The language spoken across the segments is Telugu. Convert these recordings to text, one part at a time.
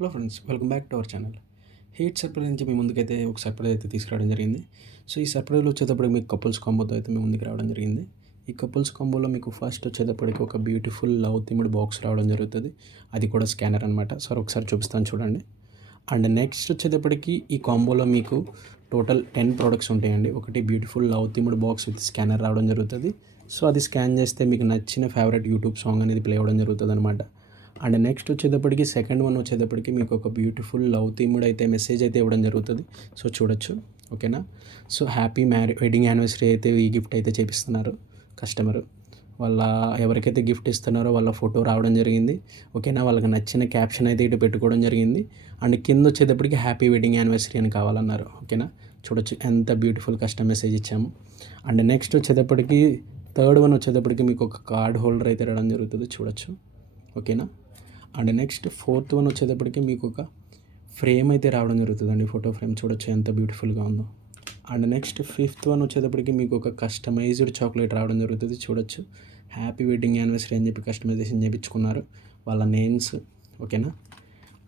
Hello friends, welcome back to our channel. Heat surprise నుంచి మీ ముందుకైతే ఒక సర్ప్రైజ్ అయితే తీసుకురావడం జరిగింది. సో ఈ సర్ప్రైజ్లో వచ్చేటప్పుడు మీకు కపుల్స్ కాంబోతో అయితే మీ ముందుకు రావడం జరిగింది. ఈ కపుల్స్ కాంబోలో మీకు ఫస్ట్ వచ్చేటప్పటికి ఒక బ్యూటిఫుల్ లవ్ థీమ్డ్ బాక్స్ రావడం జరుగుతుంది. అది కూడా స్కానర్ అనమాట. సార్ ఒకసారి చూపిస్తాను చూడండి. అండ్ నెక్స్ట్ వచ్చేటప్పటికి ఈ కాంబోలో మీకు టోటల్ 10 ప్రోడక్ట్స్ ఉంటాయండి. ఒకటి beautiful love themed box with scanner రావడం జరుగుతుంది. సో అది స్కాన్ చేస్తే మీకు నచ్చిన ఫేవరెట్ యూట్యూబ్ సాంగ్ అనేది ప్లే అవ్వడం జరుగుతుంది అనమాట. అండ్ నెక్స్ట్ వచ్చేటప్పటికి సెకండ్ వన్ వచ్చేటప్పటికి మీకు ఒక బ్యూటిఫుల్ లవ్ థీమ్డ్ అయితే మెసేజ్ అయితే ఇవ్వడం జరుగుతుంది. సో చూడొచ్చు, ఓకేనా. సో హ్యాపీ వెడ్డింగ్ యానివర్సరీ అయితే ఈ గిఫ్ట్ అయితే చేపిస్తున్నారు కస్టమరు. వాళ్ళ ఎవరికైతే గిఫ్ట్ ఇస్తున్నారో వాళ్ళ ఫోటో రావడం జరిగింది, ఓకేనా. వాళ్ళకి నచ్చిన క్యాప్షన్ అయితే ఇటు పెట్టుకోవడం జరిగింది. అండ్ కింద వచ్చేటప్పటికి హ్యాపీ వెడ్డింగ్ యానివర్సరీ అని కావాలన్నారు, ఓకేనా. చూడొచ్చు ఎంత బ్యూటిఫుల్ కస్టమ్ మెసేజ్ ఇచ్చాము. అండ్ నెక్స్ట్ వచ్చేటప్పటికి థర్డ్ వన్ వచ్చేటప్పటికి మీకు ఒక కార్డ్ హోల్డర్ అయితే రావడం జరుగుతుంది, చూడొచ్చు, ఓకేనా. అండ్ నెక్స్ట్ ఫోర్త్ వన్ వచ్చేటప్పటికి మీకు ఒక ఫ్రేమ్ అయితే రావడం జరుగుతుందండి, ఫోటో ఫ్రేమ్. చూడొచ్చు ఎంత బ్యూటిఫుల్గా ఉందో. అండ్ నెక్స్ట్ ఫిఫ్త్ వన్ వచ్చేటప్పటికి మీకు ఒక కస్టమైజ్డ్ చాక్లెట్ రావడం జరుగుతుంది, చూడొచ్చు. హ్యాపీ వెడ్డింగ్ యానివర్సరీ అని చెప్పి కస్టమైజేషన్ చేయించుకున్నారు వాళ్ళ నేమ్స్, ఓకేనా.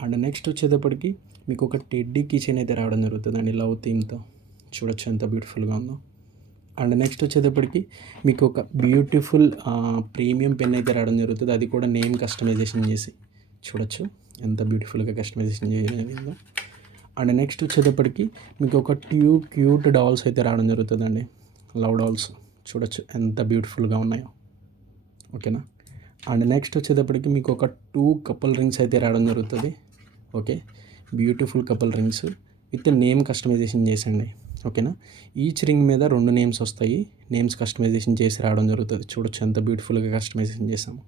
అండ్ నెక్స్ట్ వచ్చేటప్పటికి మీకు ఒక టెడ్డీ కిచెన్ అయితే రావడం జరుగుతుందండి లవ్ థీమ్తో. చూడొచ్చు ఎంత బ్యూటిఫుల్గా ఉందో. అండ్ నెక్స్ట్ వచ్చేటప్పటికి మీకు ఒక బ్యూటిఫుల్ ప్రీమియం పెన్ అయితే రావడం జరుగుతుంది. అది కూడా నేమ్ కస్టమైజేషన్ చేసి, చూడొచ్చు ఎంత బ్యూటిఫుల్గా కస్టమైజేషన్ చేయాలో. అండ్ నెక్స్ట్ వచ్చేటప్పటికి మీకు ఒక క్యూట్ డాల్స్ అయితే రావడం జరుగుతుందండి, లవ్ డాల్స్. చూడొచ్చు ఎంత బ్యూటిఫుల్గా ఉన్నాయో, ఓకేనా. అండ్ నెక్స్ట్ వచ్చేటప్పటికి మీకు ఒక 2 కపుల్ రింగ్స్ అయితే రావడం జరుగుతుంది, okay. Beautiful couple rings with name customization చేసండి, ఓకేనా. ఈచ్ రింగ్ మీద 2 నేమ్స్ వస్తాయి. నేమ్స్ కస్టమైజేషన్ చేసి రావడం జరుగుతుంది. చూడొచ్చు ఎంత బ్యూటిఫుల్గా కస్టమైజేషన్ చేసాము.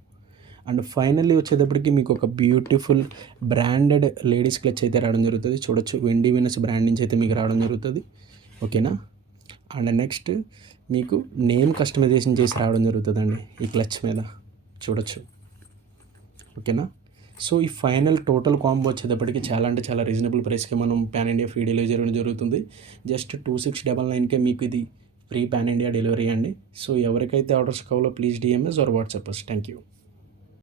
అండ్ ఫైనల్లీ వచ్చేటప్పటికి మీకు ఒక బ్యూటిఫుల్ బ్రాండెడ్ లేడీస్ క్లచ్ అయితే రావడం జరుగుతుంది. చూడొచ్చు వెండి వీనస్ బ్రాండ్ నుంచి అయితే మీకు రావడం జరుగుతుంది, ఓకేనా. అండ్ నెక్స్ట్ మీకు నేమ్ కస్టమైజేషన్ చేసి రావడం జరుగుతుందండి ఈ క్లచ్ మీద, చూడొచ్చు, ఓకేనా. సో ఈ ఫైనల్ టోటల్ కాంబో వచ్చేటప్పటికి చాలా అంటే చాలా రీజనబుల్ ప్రైస్కి మనం పాన్ ఇండియా ఫ్రీ డెలివరీ చేయడం జరుగుతుంది. జస్ట్ 2699కే మీకు ఇది ఫ్రీ పాన్ ఇండియా డెలివరీ అండి. సో ఎవరికైతే ఆర్డర్స్ కావాలో please DMs are WhatsApp. Thank you.